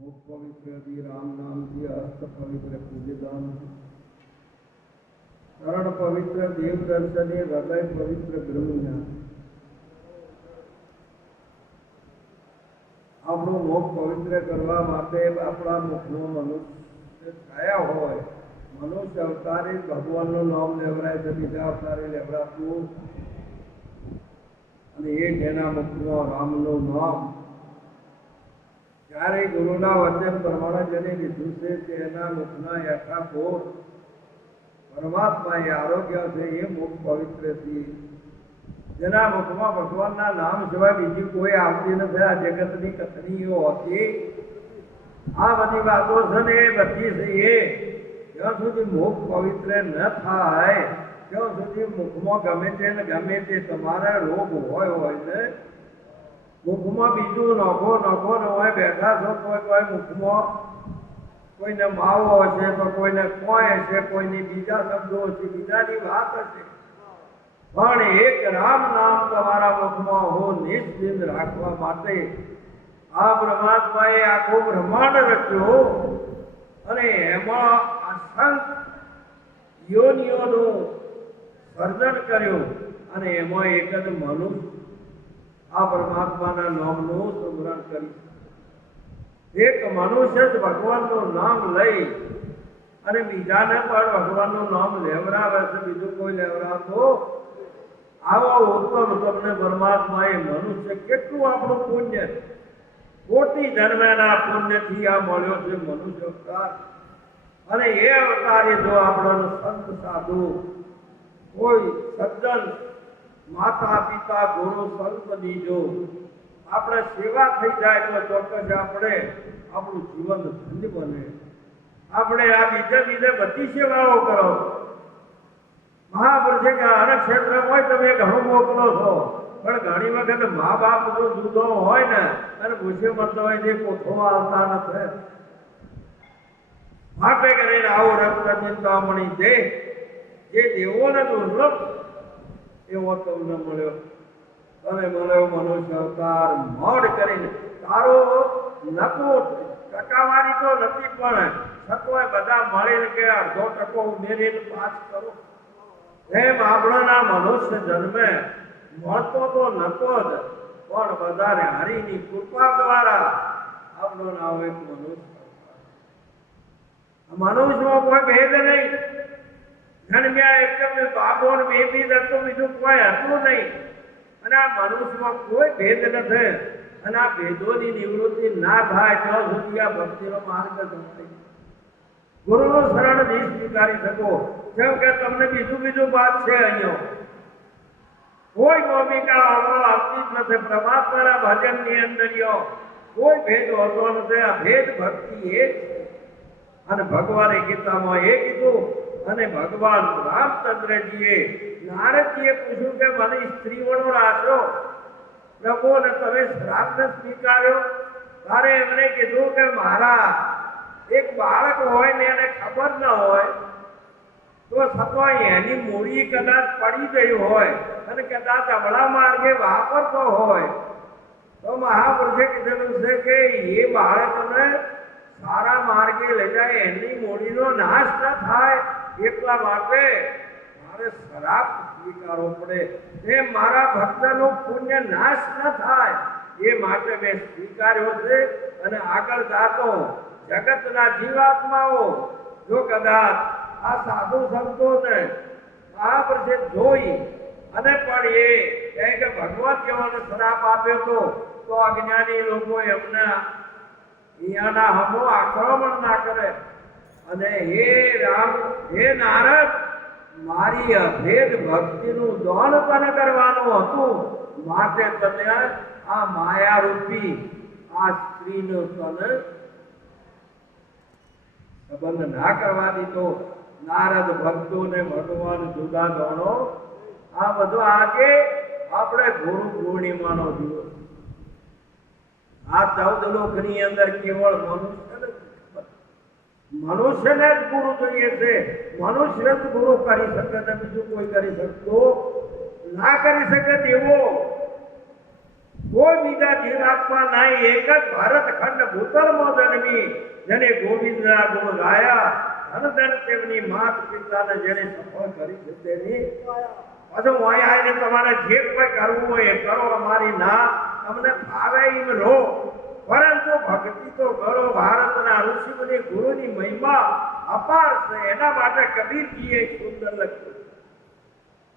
मुख पवित्र भी राम नाम की हस्त पवित्र पूजिदान शरण पवित्र देव दर्शने हृदय पवित्र ब्रह्म ज्ञान આપણું મુખ પવિત્ર કરવા માટે આપણા મુખનો મનુષ્ય છાયા હોય મનુષ્ય અવતારે ભગવાનનું નામ લેવરાય છે બીજા અવતારે લેવરાતું અને એ જેના મુખનો રામનું નામ જ્યારે ગુરુના વચન પ્રમાણે જેને લીધું છે તેના મુખના યથાભૂત પરમાત્માએ આરોગ્ય છે એ મુખ પવિત્ર છે જેના મુખમાં ભગવાનના નામ સિવાય બીજી કોઈ આવતી નથી આ જગતની કથનીઓ હતી આ બધી વાતો છે ને એ બધી છે એ જ્યાં સુધી મુખ પવિત્ર ન થાય ત્યાં સુધી મુખમાં ગમે તે તમારા રોગ હોય ને મુખમાં બીજું નખો ન હોય બેઠા છો કોઈ મુખમાં કોઈને માવો હશે તો કોઈને કોઈ હશે કોઈની બીજા શબ્દો હશે બીજાની વાત હશે પણ એક રામ નામ તમારા મુખમાં હું નિશ્ચિંત રાખવા માટે આ પરમાત્માએ આખું બ્રહ્માંડ રચ્યો અને એમાં અસંખ્ય યોનિઓનું સર્જન કર્યું અને એમાં એક જ મનુષ્ય આ પરમાત્માના નામનું સ્મરણ કરી એક મનુષ્ય જ ભગવાનનું નામ લઈ અને બીજાને પણ ભગવાનનું નામ લેવરાવે છે બીજું કોઈ લેવરાતો આવો ઉત્તમ તમને પરમાત્માએ મનુષ્ય કેટલું આપણું પુણ્ય કોટી જન્મના પુણ્યથી આ મળ્યો છે મનુષ્ય અવતાર અને એ અવતારે જો આપણને સંત સાધુ કોઈ સજ્જન માતા પિતા ગુરુ સંતની જો આપણે સેવા થઈ જાય તો ચોક્કસ આપણે આપણું જીવન ધન્ય બને આપણે આ બીજે બધી સેવાઓ કરો મહાપુરુષે કે અનેક ક્ષેત્રમાં તમે ઘણું મોકલો છો પણ ઘણી વખત મા બાપ જો જુદો હોય ને અને પૂછે મળતો હોય જે કોઠો આવતા નથી માટે કરીને આવો રત્ન ચિંતામણી દે જે દેવોને દુર્લભ એવો તમને મળ્યો તમે મળ્યો મનુષ્ય અવતાર મોડ કરીને તારો નફો ટકાવારી તો નથી પણ છતોય બધા મળીને કે અડધો ટકો ઉમેરીને પાસ કરો એમ આપણાના મનુષ્ય જન્મે મળતો તો નતો જ પણ વધારે હરિની કૃપા દ્વારા આપણો નામ એક મનુષ્યમાં કોઈ ભેદ નહીં જન્મ્યા એકદમ બાબો ને બેબી હતું બીજું કોઈ હતું નહીં અને આ મનુષ્યમાં કોઈ ભેદ નથી અને આ ભેદોની નિવૃત્તિ ના થાય ત્યાં સુધી આ ભક્તિનો માર્ગ જણાય ગુરુનું શરણ નહીં સ્વીકારી શકો જેમ કે તમને બીજું વાત છે અહીંયા કોઈ ભૂમિકા આવતી જ નથી પરમાત્માના ભજનની અંદર કોઈ ભેદ હોતો નથી આ ભેદ ભક્તિ એ જ છે અને ભગવાને ગીતામાં એ કીધું અને ભગવાન રામચંદ્રજીએ નારદજીએ પૂછ્યું કે મને સ્ત્રીઓનો રાશો પ્રભુને તમે શ્રાપને સ્વીકાર્યો ત્યારે એમણે કીધું કે મારા એક બાળક હોય ને એને ખબર ન હોય તો છતાં એની મૂડી કદાચ પડી ગઈ હોય અને કદાચ અમળા માર્ગે વાપરતો હોય તો મહાપુરુષે કીધેલું છે કે એ બાળકને સારા માર્ગે લઈ જાય એની મૂડીનો નાશ ન થાય એટલા માટે મારે શ્રાપ સ્વીકારવો પડે એ મારા ભક્તનું પુણ્ય નાશ ન થાય એ માટે મેં સ્વીકાર્યો છે અને આગળ જાતો જગતના જીવાત્માઓ જો કદાચ આ સાધુ સંતોને મહાપુરુષે જોઈ અને પણ એ કહે કે ભગવાન કેવાનો શ્રાપ આપ્યો તો અજ્ઞાની લોકો એમને અહીંયાના હમો આક્રમણ ના કરે અને હે રામ હે નારદ મારી અભેદ ભક્તિનું દોન તને કરવાનું હતું માટે તને આ માયારૂપી આ સ્ત્રીનો તને સંબંધ ના કરવા દીધો નારદ ભક્તોને ભગવાન જુદા ગણો આ બધું આજે આપણે ગુરુ પૂર્ણિમાનો દિવસ આ 14 લોકની અંદર કેવળ મનુષ્યને જ ગુરુ જોઈએ છે મનુષ્ય જ ગુરુ કરી શકે છે બીજું કોઈ કરી શકતો ના કરી શકે તેવો કોઈ બીજા જીવાત્મા નહીં એક જ ભારત ખંડ ભૂતળમાં જન્મી બની જેને ગોવિંદના ગુણ ગાયા, ધન ધન તેમની માત પિતાને જેને સફળ કરી છે તેની પાછું અહીં આવીને તમારે જે કોઈ કરવું હોય એ કરો, અમારી ના તમને ફાવે એમ રહો, પરંતુ ભક્તિ તો કરો. ભારતના ઋષિમુનિ ગુરુની મહિમા અપાર છે. એના માટે કબીરજીએ સુંદર લખ્યું,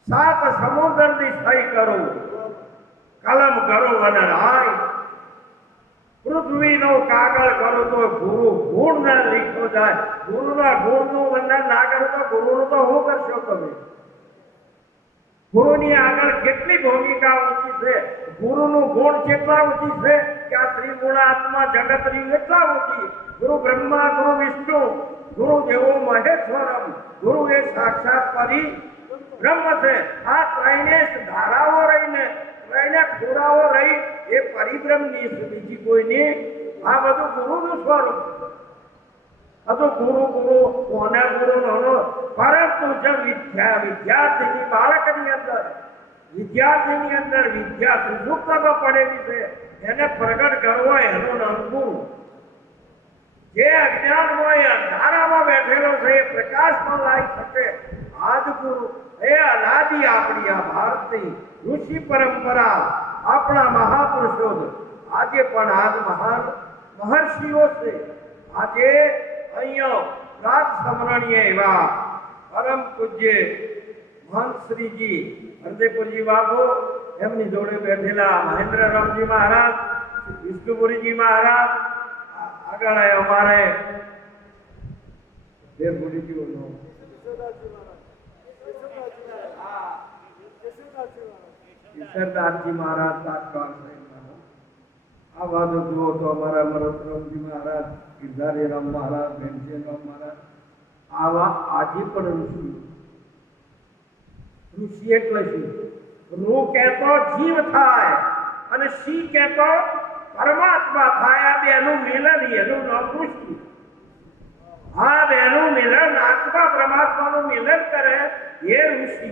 7 સમુદ્રની સહી કરો, કલમ કરો વનરાય, પૃથ્વીનો કાગળ કરો તો ગુરુ ગુણ ના લીખો જાય. ગુરુના ગુણનું વર્ણન ના કરો તો ગુરુનું તો શું કરશો તમે? ગુરુની આગળ કેટલી ભૂમિકા ઊંચી છે, ગુરુનું ગુણ કેટલા ઊંચી છે કે આ ત્રિગુણાત્મા જગતની એટલા ઊંચી. ગુરુ બ્રહ્મા, ગુરુ વિષ્ણુ, ગુરુ દેવો મહેશ્વરમ, ગુરુ એ સાક્ષાત પરી બ્રહ્મ છે. આ ત્રણે ધારાઓ રહીને, ત્રણે ખોરાઓ રહી એ પરિબ્રહ્મની બીજી કોઈની. આ બધું ગુરુનું સ્વરૂપ છે. આ તો ગુરુ ગુરુ કોને ગુરુ નો, પરંતુ જે વિદ્યાર્થીની બાળકની અંદર વિદ્યા સુસુપ્તમાં પડેલી છે એને પ્રગટ કરવો એનું નામ ગુરુ. જે અજ્ઞાનમાં અંધારામાં બેઠેલો છે એ પ્રકાશમાં લાવી શકે આજ ગુરુ. એ અનાદિ આપણી આ ભારતની ઋષિ પરંપરા, આપણા મહાપુરુષો આજે પણ આજ મહાન મહર્ષિઓ છે. આજે અહીંયા રાજ સ્મરણીય એવા પરમ પૂજ્ય મહંત શ્રીજી હરદેપુરજી બાબુ, એમની જોડે બેઠેલા મહેન્દ્રરામજી મહારાજ, વિષ્ણુપુરીજી મહારાજ, આગળ અમારે દેવપુરીજીઓનો ઈશ્વરદાસજી મહારાજ, તાત્કાલ આ બાજુ જુઓ તો અમારા મરોતરામજી મહારાજ, ગિરધારી રામ મહારાજ, ભેમચંદ મહારાજ, આવા આજે પણ ઋષિ. ઋષિ એટલે શું? રૂ કહેતો જીવ થાય અને સી કહેતો પરમાત્મા થાય. આ બેનું મિલન, એનું નામ ઋષિ. આ બેનું મિલન, આત્મા પરમાત્માનું મિલન કરે એ ઋષિ.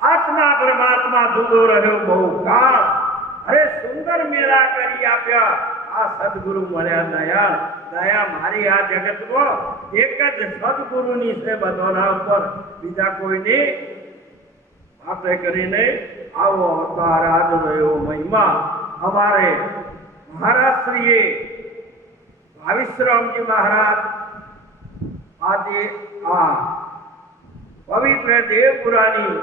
આત્મા પરમાત્મા જુદો રહ્યો બહુ કાળ. અરે સુંદર મેળા કરી આપ્યા આ સદગુરુ મળ્યા દયાળ. દયા મારી આ જગતમાં એક જ સદગુરુની છે, બધાના ઉપર બીજા કોઈની. આપણે કરીને આવો અવતાર આજનો એવો મહિમા અમારે મહારાજશ્રીએ ભાવિશ્રામજી મહારાજ આજે આ પવિત્ર દેવપુરાની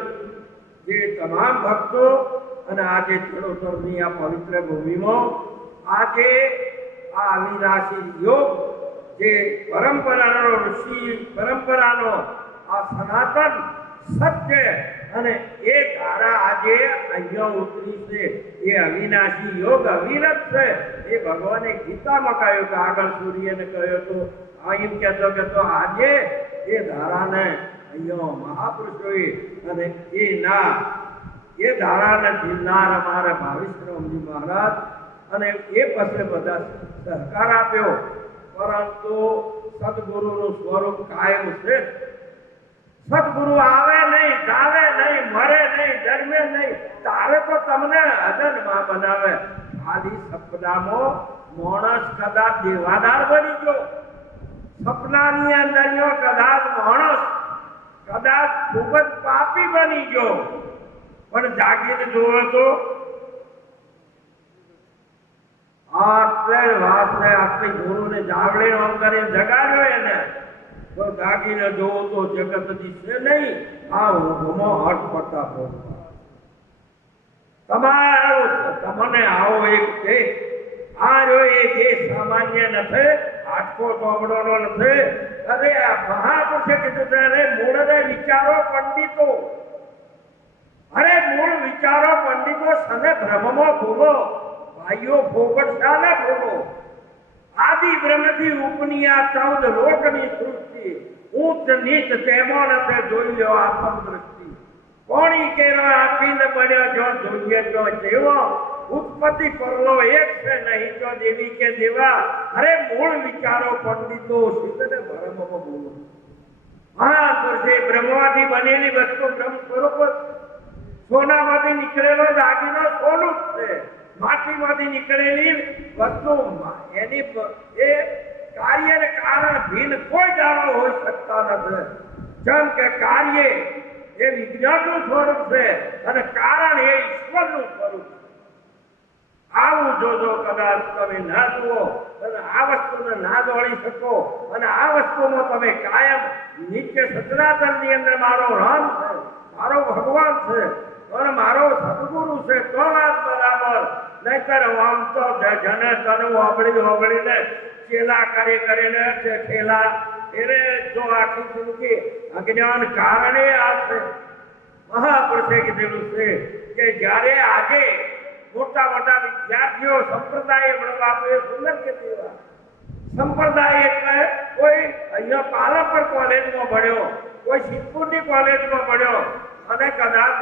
જે તમામ ભક્તો અને આજે ચરોતરની આ પવિત્ર ભૂમિમાં આજે આ અવિનાશી યોગ જે પરંપરાનો ઋષિ પરંપરાનો આ સનાતન સત્ય અને એ ધારા આજે અહીંયા ઉતરી છે. એ અવિનાશી યોગ અવિરત છે. એ ભગવાને ગીતામાં કહ્યું કે આગળ સૂર્યને કહ્યું તો એમ કહેતો આજે એ ધારાને અહીંયા મહાપુરુષોએ અને એ ધારાને જીલનાર અમારે ભાવિશ્રામજી મહારાજ અને એ પછી બધા સહકાર આપ્યો. પરંતુ સદગુરુનું સ્વરૂપ કાયમ છે. સદગુરુ આવે નહીં, ચાલે નહીં, મરે નહીં, જન્મે નહીં, તારે તો તમને અજન્મા બનાવે. આદિ સપનામાં માણસ કદાચ દેવાદાર બની ગયો, સપનાની અંદર કદાચ માણસ કદાચ ખૂબ જ પાપી બની ગયો, પણ જાગીને જોવે તો આટલે વાત છે. આટલી ગુરુને જાગડી આમ કરીને જગાડ્યો એને તો જાગીને જોવો તો જગત દિશે નહીં. આ ઊંઘમાં હટ પડતા તમને આવો એક છે. આ જો એ જે સામાન્ય નથી, આટકો ચોપડોનો નથી. અરે આ મહાપુરુષે કીધું ત્યારે મૂળ વિચારો પંડિતો, અરે મૂળ વિચારો પંડિતો સને ભ્રમમાં ભૂલો, ભાઈઓ ફોકટ શાને ભૂલો. આદિ બ્રહ્મથી ઉપની આ 14 લોકની સૃષ્ટિ, ઊંચ નીચ તેમાં નથી જોઈ લો આત્મ દ્રષ્ટિ. કોણી કેરો આપીને બન્યો જો જોઈએ તો જેવો, ઉત્પત્તિ પરલો એક છે નહીં તો દેવી કે દેવા. અરે મૂળ વિચારો પંડિતો સિદ્ધને ભ્રમમાં ભૂલો. મહાપુરુષે બ્રહ્મમાંથી બનેલી વસ્તુ બ્રહ્મ સ્વરૂપ, સોનામાંથી નીકળેલો દાગીનો સોનું છે. માટીમાંથી નીકળેલી વસ્તુ એની એ કાર્ય ને કારણ ભિન્ન કોઈ દાડો હોઈ શકતા નથી. જેમ કે કાર્ય એ વિજ્ઞાનનું સ્વરૂપ છે અને કારણ એ ઈશ્વરનું સ્વરૂપ છે. આવું જોજો કદાચ તમે ના જુઓ અને આ વસ્તુને ના દોડી શકો અને આ વસ્તુમાં તમે કાયમ નિત્ય સચરાચરની અંદર મારો રામ છે, મારો ભગવાન છે અને મારો સદગુરુ છે તો વાત બરાબર. નહીતર આમ તો જને તનું હોબળીને ચેલા કરીને ઠેલા એને જો આખી જિંદગી અજ્ઞાન કારણે આ છે. મહાપુરુષે કીધેલું છે કે જ્યારે આજે મોટા મોટા વિદ્યાર્થીઓ સંપ્રદાય ભણવા આપે સુંદર કીધું. સંપ્રદાય એટલે કોઈ અહીંયા પાલનપુર કોલેજમાં ભણ્યો, કોઈ સિદ્ધપુરની કોલેજમાં ભણ્યો અને કદાચ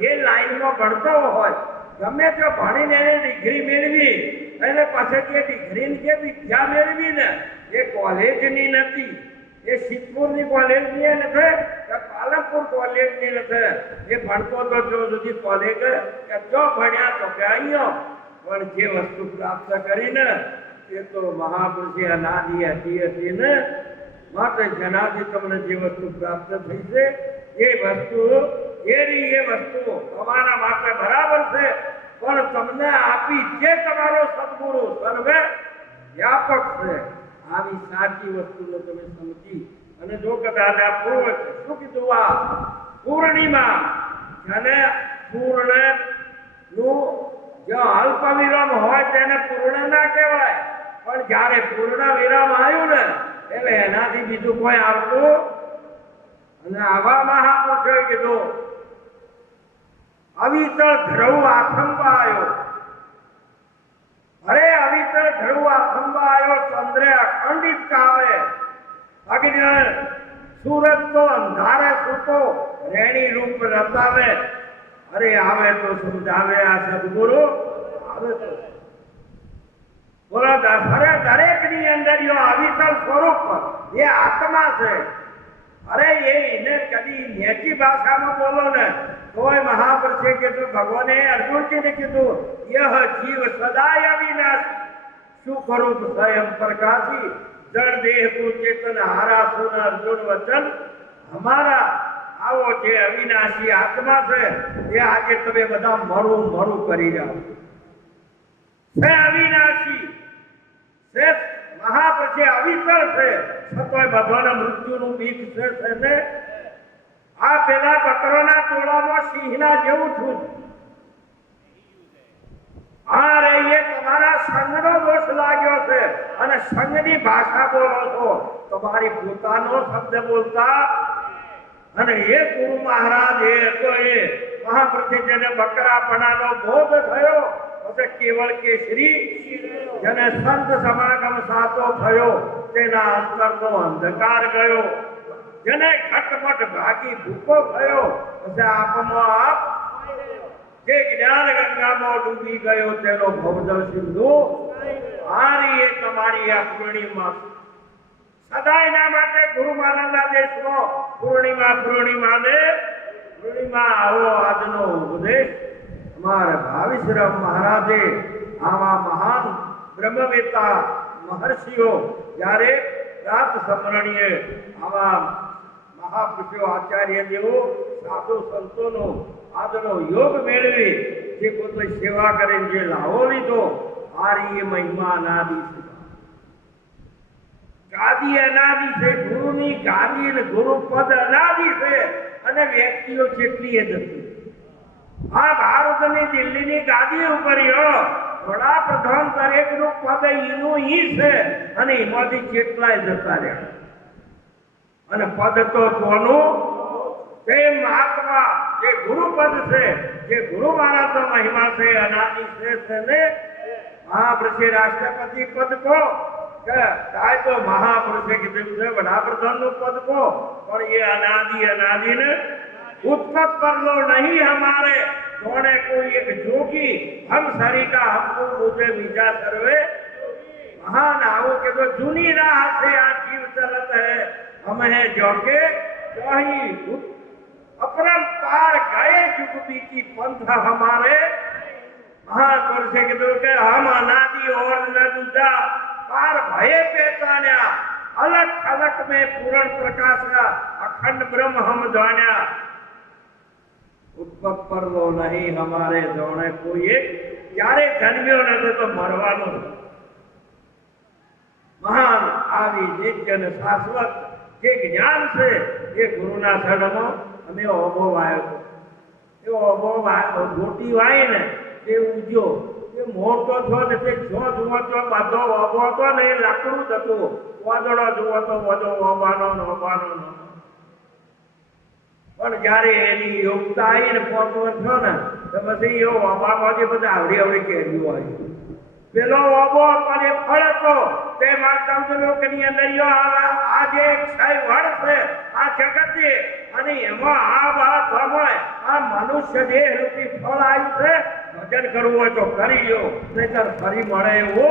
જે લાઈનમાં ભણતો હોય ગમે તે ભણીને એને ડિગ્રી મેળવી અને પાછળથી ડિગ્રીની જે વિદ્યા મેળવી ને એ કોલેજની નથી, એ સિદ્ધપુરની કોલેજની નથી કે પાલનપુર કોલેજની નથી. એ ભણતો તો જો સુધી કોલેજ કે જો ભણ્યા તો કે અહીંયા પણ જે વસ્તુ પ્રાપ્ત કરીને એ તો મહાપુરુષે અનાદિ હતી ને માટે જનાથી તમને જે વસ્તુ પ્રાપ્ત થઈ છે એ વસ્તુ એ વસ્તુ તમારા માટે બરાબર છે પણ તમને આપી જે તમારો સદગુરુ સર્વે વ્યાપક છે. આવી સાચી વસ્તુને તમે સમજી અને જો કદાચ આ પૂર્વ શું કીધું આ પૂર્ણિમા અને પૂર્ણ નું જો અલ્પ વિરામ હોય તેને પૂર્ણ ના કહેવાય પણ જ્યારે પૂર્ણ વિરામ આવ્યું ને એટલે એનાથી બીજું કોઈ આવતું અને આવા મહાપુરુષોએ કીધું અવિતળ ધ્રુવ આથંબા આવ્યો. અરે અવિતળ ધ્રુવ આથંબા આવ્યો. ચંદ્રે અખંડિત કાવે અગ્નિ સૂરજ તો અંધારે સૂતો રેણી રૂપ રતાવે. અરે આવે તો સમજાવે આ સદગુરુ આવે તો બોલો. અરે દરેક ની અંદર અવિતળ સ્વરૂપ એ આત્મા છે. અરે એને કદી નેચી ભાષામાં બોલો ને તોય મહાપુરુષે કીધું, ભગવાને અર્જુનજીને કીધું યહ જીવ સદાય અવિનાશી સુખરૂપ સ્વયં પ્રકાશી જળ દેહ કો ચેતન હારા સુન અર્જુન વચન હમારા. આવો જે અવિનાશી આત્મા છે એ આજે તમે બધા મરું કરી જાઓ છે. અવિનાશી છે મહાપુરુષે અવિતળ છે છતાંય બધાને મૃત્યુનું બીક છે ને. આ પેલા બકરોના ટોળામાં સિંહના જેવું છું. આ રે એ તમારા સંગનો દોષ લાગ્યો છે અને સંગની ભાષા બોલો છો, તમારી પોતાનો શબ્દ બોલતા. અને એ ગુરુ મહારાજ એ હતો એ મહાપુરુષે જેને બકરાપણાનો બોધ થયો પછી કેવળ કેસરી જેને સંત સમાગમ સાચો થયો તેના અંતરનો અંધકાર ગયો, જેને ઘટમટ ભાગી ભૂકો થયો પછી આપોઆપ જે જ્ઞાન ગંગામાં ડૂબી ગયો તેનો ભવજળ સિંધુ. આરી એ તમારી આ પૂર્ણિમા સદાયના માટે ગુરુ મહારાજના દેશમાં પૂર્ણિમા આવો આજનો ઉપદેશ અમારા ભાવિશ્રમ મહારાજે આવા મહાન બ્રહ્મવેતા મહર્ષિઓ જ્યારે રાત સમરણીએ આવા મહાપુરુષો આચાર્ય દેવો સાધુ સંતોનો આજનો યોગ મેળવી જે પોતે સેવા કરીને જે લાવો લીધો આરી એ મહિમા અનાદિ છે. ગાદી અનાદિ છે. ગુરુની ગાદી અને ગુરુ પદ અનાદિ છે અને વ્યક્તિઓ જેટલી જ હતી. આ ભારતની દિલ્હીની ગાદી ઉપર વડાપ્રધાન દરેકનું પદ એનું ઈ છે અને એમાંથી કેટલાય જતા રહ્યા અને પદ તો કોનું તે મહાત્મા જે ગુરુપદ છે જે ગુરુ મહારાજનો મહિમા છે અનાદિ છે ને. મહાપુરુષે રાષ્ટ્રપતિ પદ કો કાય તો મહાપુરુષે કીધું છે વડાપ્રધાનનું પદ કો પણ એ અનાદિ ને उत्पत पर लो नहीं हमारे जोड़े कोई एक जोगी हम सरी का हमको मुझे विजा सर्वे महान आओ के तो जूनी राह से आज जीव चलत है हम है जो के वही अपरंपार गए जुग बीती पंथ हमारे महापुरुष कीधुं के हम अनादि और न दूजा पार भये पहचान्या अलग अलग में पूर्ण प्रकाश अखंड ब्रह्म हम जान्या उत्पत्ति परलो नहीं हमारे जोड़े कोई क्यारे जन्म्यो न तो मरवानो महान आवी नित्य ने शाश्वत जे ज्ञान से ये गुरुना शरणमो अमे अनुभव आयो तो एवो अनुभव आयो गोटी वाई ने એ ઉજો એ મોટો છો ને તે જો જુઓ તો બધો ઓબો તો ને લાકડું જતું વાદળો જુઓ તો બધો ઓબાનો પણ જ્યારે એની યોગતા આવી ને પહોંચવો થયો ને તો પછી એ ઓબામાંથી બધા આવડી આવડી કેરીઓ આવી પેલો ઓબો પણ એ ફળ હતો તેમાં ચંદ્રલોકની અંદર આ જે ક્ષય વળ છે આ જગત અને એમાં આ વાત હોય આ મનુષ્ય દેહ રૂપી ફળ આવ્યું છે ભજન કરવું હોય તો કરી લો નહીતર ફરી મળે એવો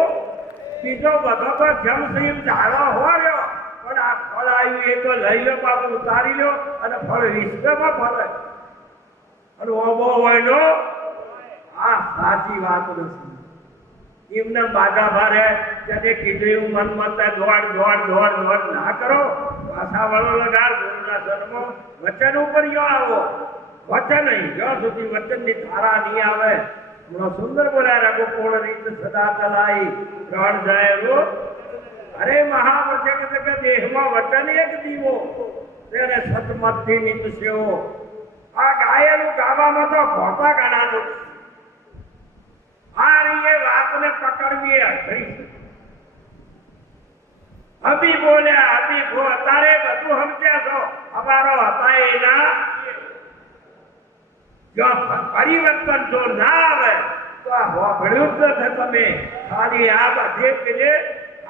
બીજો બધો તો જમસીમ ઝાડો હોર્યો પણ આ ફળ આવ્યું એ તો લઈ લો બાપુ ઉતારી લો અને ફળ વિશ્વમાં ફરે અને ઓબો હોય નો આ સાચી વાત નથી એમને બાધા ભારે તેને કીધું મન મત દોડ ના કરો પાછા વળો લગાડ ગુરુના જન્મો વચન ઉપર આવો વચન જ્યાં સુધી વચનની ધારા નહીં આવે હમણાં સુંદર બોલ્યા રઘુકુળ રીત સદા ચલાઈ પ્રાણ જાય રો અરે મહાપુરુષે કે દેહમાં વચન એક દીવો તેને સતમતથી નીત સેવો આ ગાયેલું ગાવામાં તો ભોપા ગણાનું આ રીએ વાતને પકડવી અઘરી અભી બોલ્યા અભી ભો તારે બધું સમજ્યા છો અમારો હતા એના જો પરિવર્તન જો ના આવે તો આ હોભળ્યું જ નથી તમે ખાલી આ બધે પેલે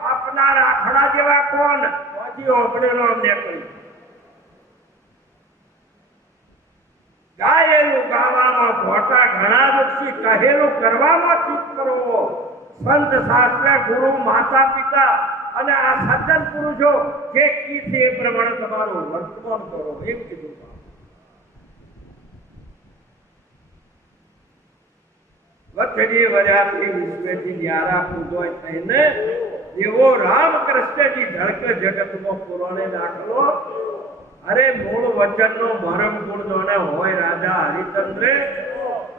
આપનાર આખડા જેવા કોણ પછી હોભળેલો અમને કહ્યું ગાયેલું ગાવામાં ભોટા ઘણા વૃક્ષી કહેલું કરવામાં ચિત્ત કરો સંત શાસ્ત્ર ગુરુ માતા પિતા અને આ સજ્જન પુરુષો જે કીધે એ પ્રમાણે તમારું વર્તમાન કરો એમ કીધું વચડી વર્યાથી વિશ્વેથી ન્યારા પૂજોય થઈને એવો રામકૃષ્ણજી ધડકે જગતમાં પુરાણે દાખલો અરે મૂળ વચનનો મરમ ગુણ જોને હોય રાજા હરિચંદ્રે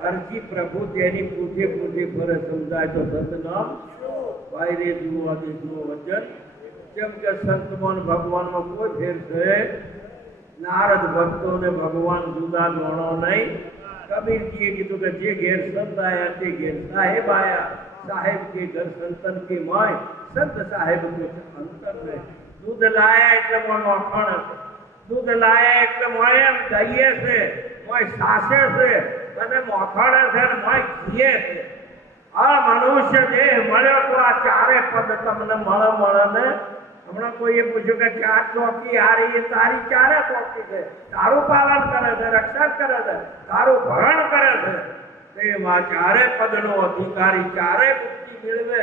અરજી પ્રભુ તેની પૂછે ફરે સમજાય તો સતનામ ભાઈ રે જુઓ વચન કેમ કે સંતમાં ભગવાનમાં કોઈ ફેર છે નારદ ભક્તોને ભગવાન જુદા ગણો નહીં કબીરજીએ કીધું કે જે ઘેર સંત આયા તે ઘેર સાહેબ આયા સાહેબ કે ઘર સંતન की माय संत साहेब के अंतर में दूध लाया એટલે મોનો અખણ હશે दूध लाया એટલે મોય એમ દઈએ છે મોય સાસે છે અને મોખણે છે ને મોય ઘીએ છે આ મનુષ્ય દેહ મળ્યો તો આ ચારે પદ તમને મળે ને હમણાં કોઈએ પૂછ્યું કે ચાર ચોકી આ રહી તારી ચારે ચોકી છે તારું પાલન કરે છે રક્ષણ કરે છે તારું ભરણ કરે છે તેમાં ચારે પદનો અધિકારી ચારે મુક્તિ મેળવે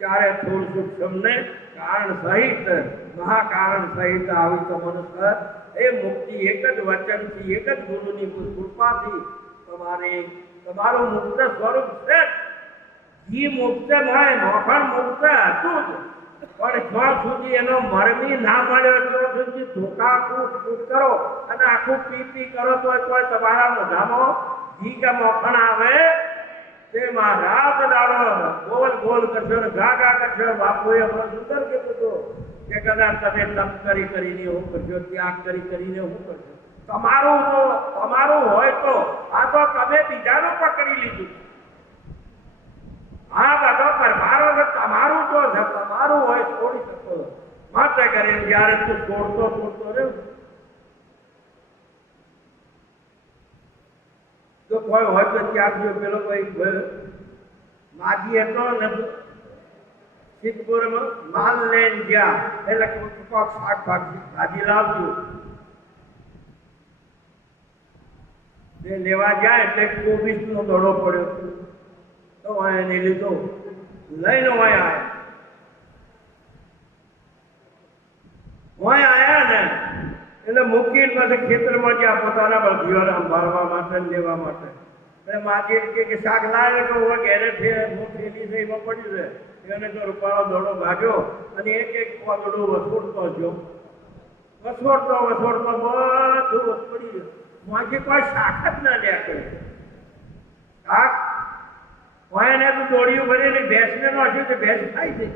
ચારે થોડ સૂક્ષ્મને કારણ સહિત મહાકારણ સહિત આવી તો મનુષ્ય એ મુક્તિ એક જ વચનથી એક જ ગુરુની કૃપાથી તમારું મુક્ત સ્વરૂપ છે જી મુક્ત હોય મોખણ મુક્ત હતું જ પણ જ્યાં સુધી એનો મરમી ના મળ્યો ત્યાં સુધી ધોકા કૂટ કરો અને આખું પી કરો તો કોઈ તમારા મોઢામાં ઘી કે મોખણ આવે તેમાં રાત દાડો બોલ કરશો ને ગા કરશો બાપુએ સુંદર કીધું હતું કે કદાચ તમે તપ કરીને હું કરશો ત્યાગ કરીને હું કરશો તમારું હોય તો આ તો તમે બીજાનું પકડી લીધું આ બધો પરભારો તમારું તો છે તમારું હોય છોડી શકો માટે કરીને જયારે તું છોડતો રહ્યો જો કોઈ હોય તો ત્યાગ જો પેલો કોઈ માજી હતો ને સિદ્ધપુરમાં માલ લઈને ગયા એટલે કોક શાકભાજી ભાજી લાવજો લેવા જાય એટલે 24 નો દડો પડ્યો તો એને લીધો લઈને આયા ને એટલે મૂકીને પાછા ખેતરમાં જ્યાં પોતાના બળદીઓને સંભાળવા માટે લેવા માટે અને માજી કે શાક લાવે તો હવે ઘેરે છે થેલી છે એમાં પડ્યું છે એને તો રૂપાળો દોડો ભાગ્યો અને એક કોદડું વસોડતો ગયો વસોડતો બધું વસોડી ગયું માજી કોઈ શાક જ ના લ્યા કર્યું શાક એને તો દોડિયું ભરીને ભેંસને નાખ્યું કે ભેંસ ખાઈ છે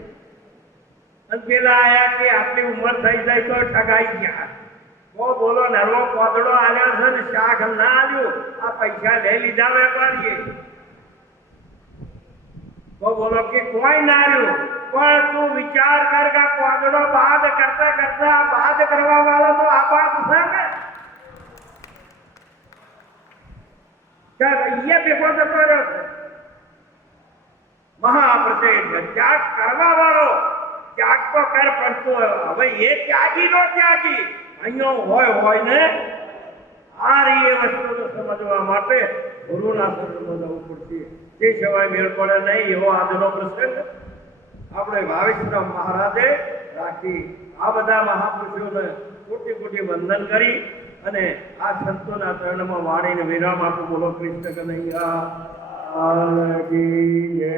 અને પેલા આયા કે આટલી ઉંમર થઈ જાય તો ઠગાઈ ગયા બોલો નરવો કોદડો આલ્યો છે ને શાક ના આલ્યું આ પૈસા લઈ લીધા વેપારીએ બોલો કે કોઈ ના રહ્યું પણ તું વિચાર કર કે કોદડો બાદ કરતા કરતા બાદ કરવા વાળો તો આબાદ છે ને અહીંયા ભેગો જતો રહ્યો છે મહાપ્રસિદ્ધ ત્યાગ કરવા વાળો ત્યાગ તો કર પણ તું હવે એ ત્યાગી નો ત્યાગી અહીંયા હોય ને આ રહી એ વસ્તુને સમજવા માટે ગુરુના શરણમાં જવું પડશે તે સિવાય મેળ પડે નહીં એવો આજનો પ્રસંગ આપણે ભાવેશરામ મહારાજે રાખી આ બધા મહાપુરુષોને કોટી કોટી વંદન કરી અને આ સંતોના ચરણમાં વાણીને વિરામ આપું બોલો કૃષ્ણ કનૈયા લાલ કી જય